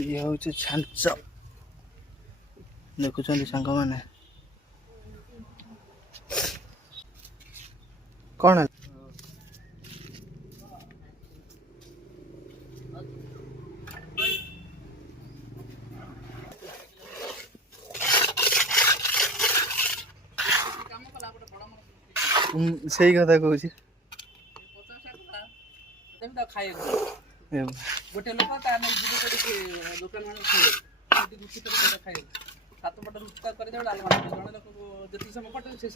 ये हूँ छांच देखुं सांग मैंने कौन है सही कथा कहूँ गोटे लोक लोकल खाए सात पट रुचका कर जड़े लोक जी समय पटे से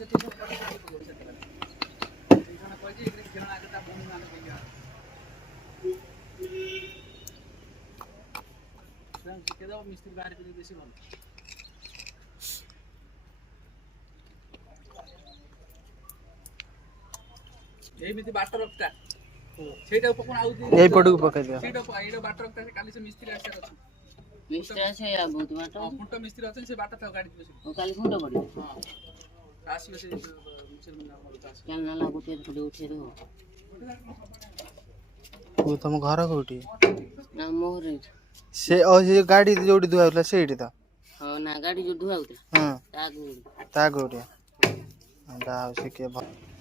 शिखेद मिस्त्री बाहर बेसी भल एमती बाट रखता ସେଇଟା ଉପକଣ ଆଉ ଏଇ ପଟକୁ ପକେଇ ଦିଅ ସେଇଟା ଏଇଟା ବାଟ ରଖତା କାଲି ସେ ମିସ୍ତ୍ରୀ ଆସିବାର ଅଛି ମିସ୍ତ୍ରୀ ଆସେ ଆ ବହୁତ ବାଟ ଫୁଣ୍ଟ ମିସ୍ତ୍ରୀ ଅଛନ୍ତି ସେ ବାଟ ଥାଉ ଗାଡି ଦିଅ ଓ କାଲି ଫୁଣ୍ଟ ପଡିବ ହଁ ଆସିବ ସେ ମିସ୍ତ୍ରୀ ମୁଣ୍ଡ ଆସିବ କାଲି ନାଲା ଗୋଟେ ଫୁଟେ ଉଠେଇ ଦେବ ଓ ତମ ଘର କୋଉଠି ନା ମୋହରେ ସେ ଗାଡି ଯୋଉଠି ଧୁଆ ହଉଥିଲା ସେଇଠି ତ ହଁ ନା ଗାଡି ଯୋଉ ଧୁଆ ହଉଥିଲା ହଁ ତା କୋଉଠି ଯା ହଉ ସେ କିଏ ପକେଇ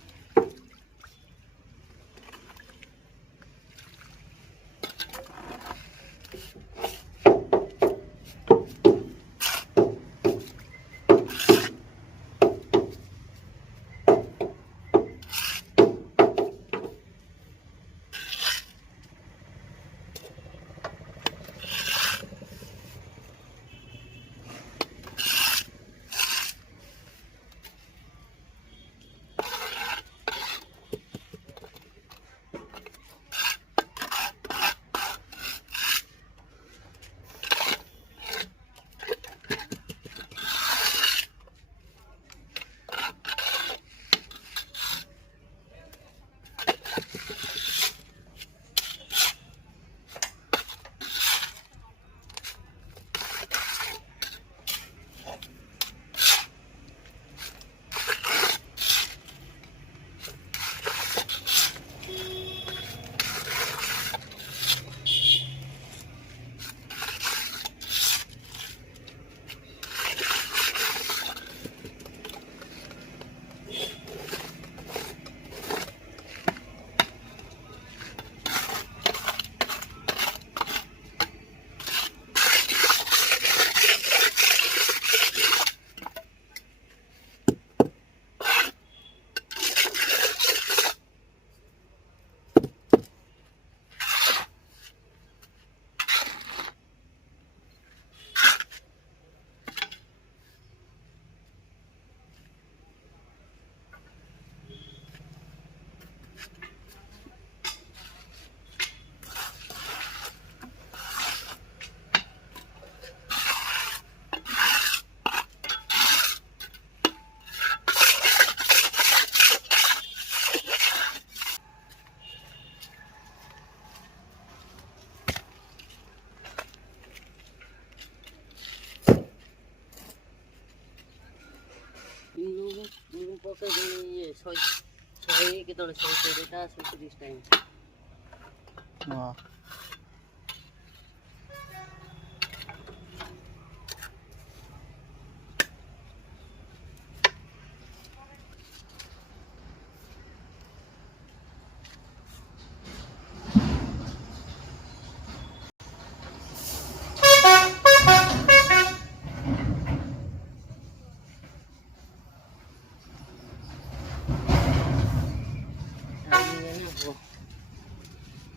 ଇଏ 100 କେତେବେଳେ 100 ଟା 130 ଟାଇମ୍ ହଁ